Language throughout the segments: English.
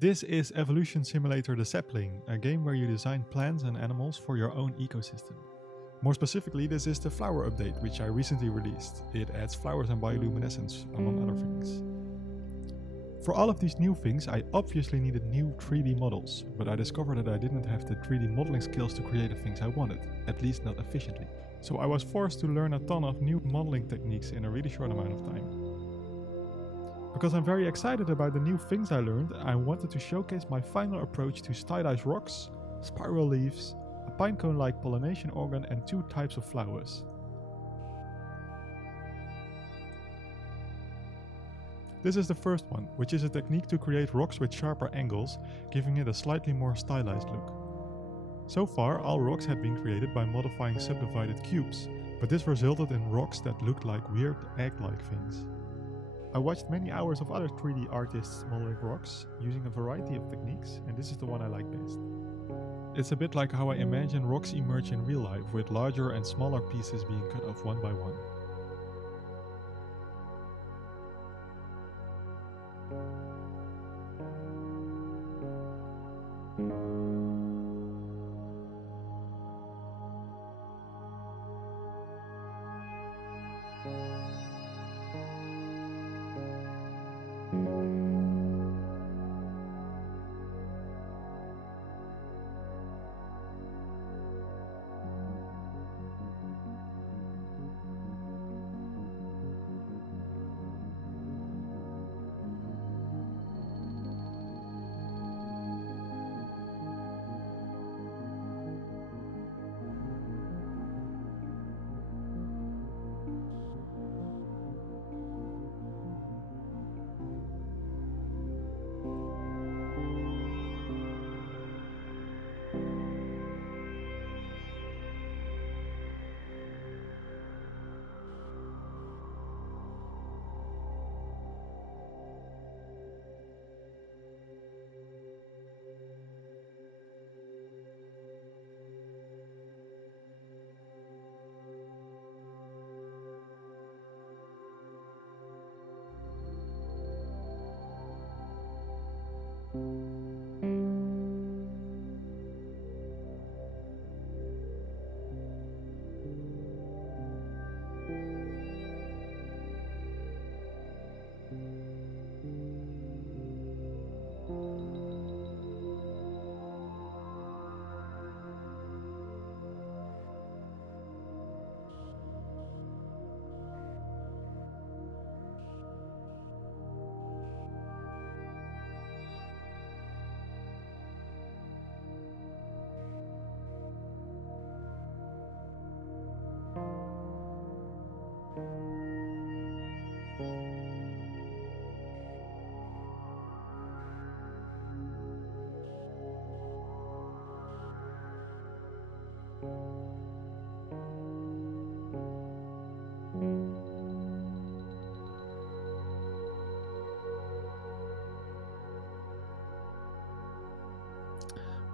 This is Evolution Simulator the Sapling, a game where you design plants and animals for your own ecosystem. More specifically, this is the flower update, which I recently released. It adds flowers and bioluminescence, among other things. For all of these new things, I obviously needed new 3D models, but I discovered that I didn't have the 3D modeling skills to create the things I wanted, at least not efficiently. So I was forced to learn a ton of new modeling techniques in a really short amount of time. Because I'm very excited about the new things I learned, I wanted to showcase my final approach to stylized rocks, spiral leaves, a pinecone-like pollination organ and 2 types of flowers. This is the first one, which is a technique to create rocks with sharper angles, giving it a slightly more stylized look. So far, all rocks had been created by modifying subdivided cubes, but this resulted in rocks that looked like weird egg-like things. I watched many hours of other 3D artists modeling rocks, using a variety of techniques, and this is the one I like best. It's a bit like how I imagine rocks emerge in real life, with larger and smaller pieces being cut off one by one.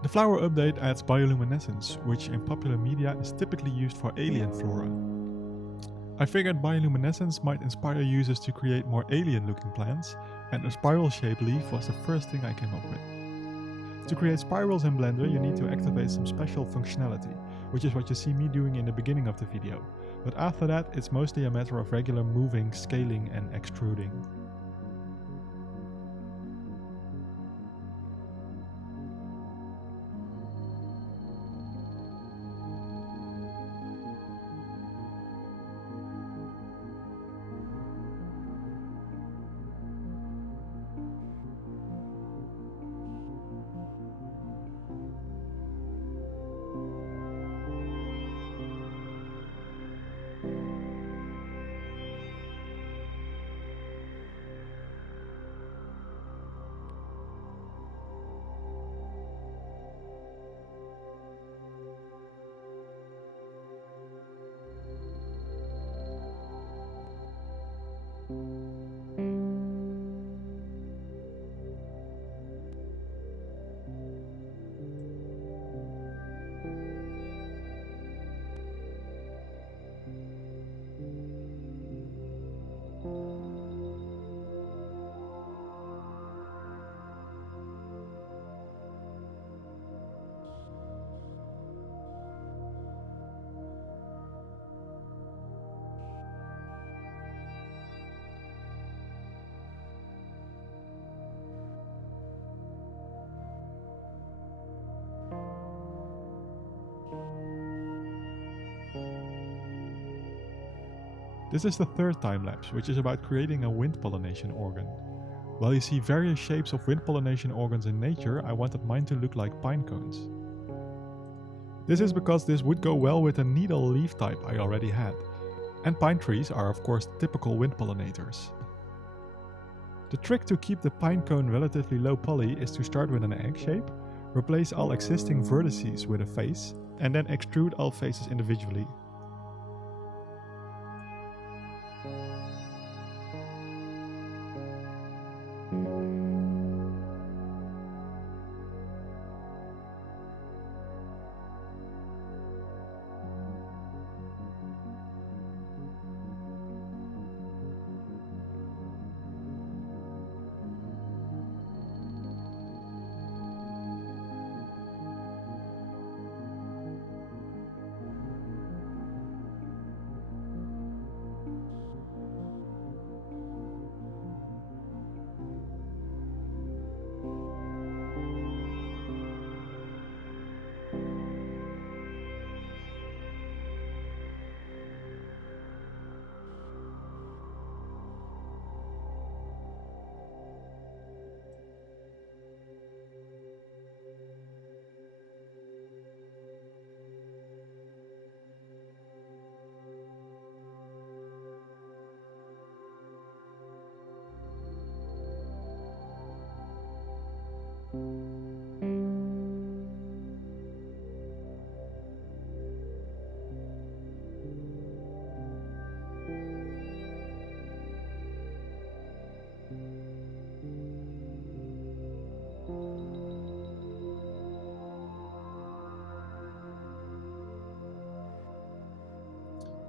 The flower update adds bioluminescence, which in popular media is typically used for alien flora. I figured bioluminescence might inspire users to create more alien-looking plants, and a spiral-shaped leaf was the first thing I came up with. To create spirals in Blender, you need to activate some special functionality, which is what you see me doing in the beginning of the video, but after that it's mostly a matter of regular moving, scaling and extruding. This is the third time-lapse, which is about creating a wind pollination organ. While you see various shapes of wind pollination organs in nature, I wanted mine to look like pine cones. This is because this would go well with a needle leaf type I already had, and pine trees are of course typical wind pollinators. The trick to keep the pine cone relatively low poly is to start with an egg shape, replace all existing vertices with a face, and then extrude all faces individually.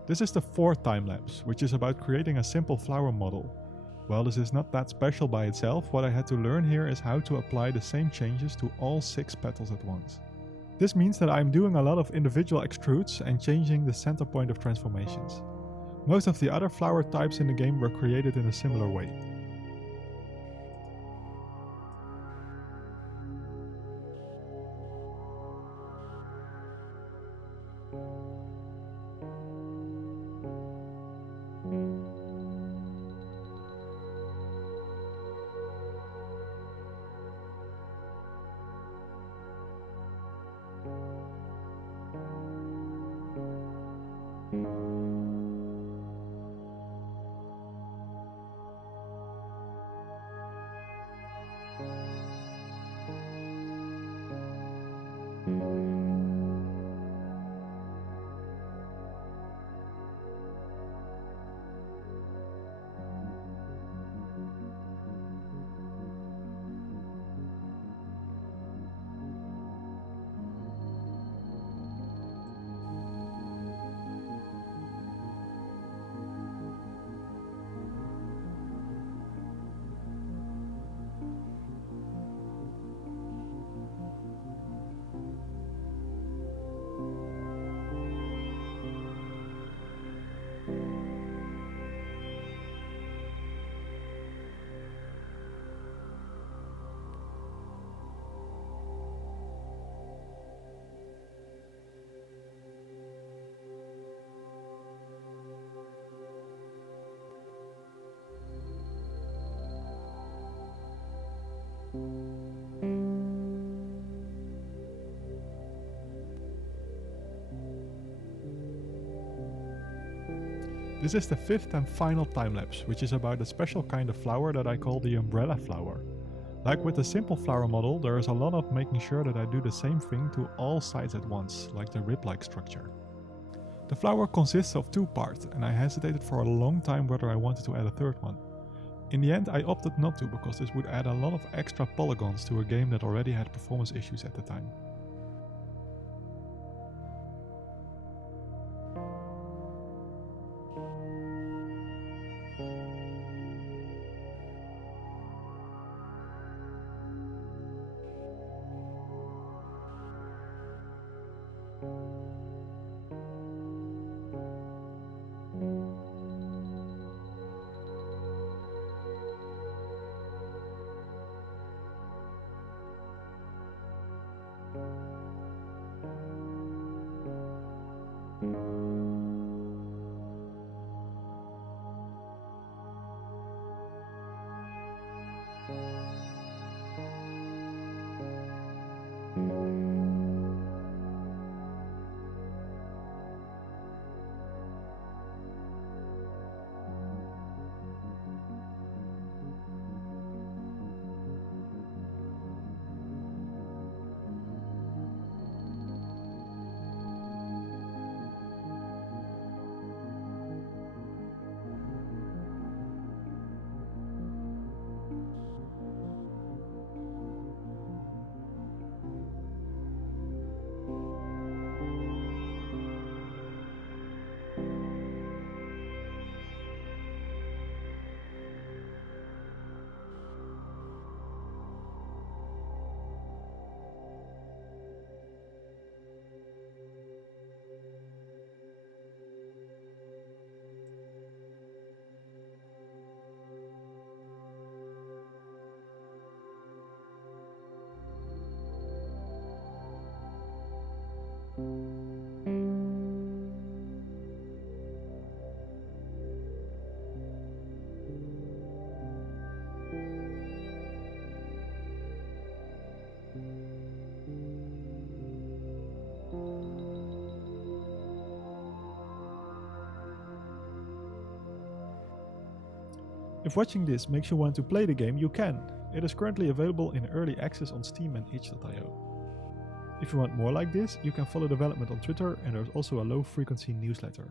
This is the fourth time-lapse, which is about creating a simple flower model. While this is not that special by itself, what I had to learn here is how to apply the same changes to all 6 petals at once. This means that I'm doing a lot of individual extrudes and changing the center point of transformations. Most of the other flower types in the game were created in a similar way. This is the fifth and final time-lapse, which is about a special kind of flower that I call the umbrella flower. Like with the simple flower model, there is a lot of making sure that I do the same thing to all sides at once, like the rib-like structure. The flower consists of 2 parts, and I hesitated for a long time whether I wanted to add a third one. In the end I opted not to, because this would add a lot of extra polygons to a game that already had performance issues at the time. If watching this makes you want to play the game, you can. It is currently available in early access on Steam and itch.io. If you want more like this, you can follow development on Twitter, and there's also a low frequency newsletter.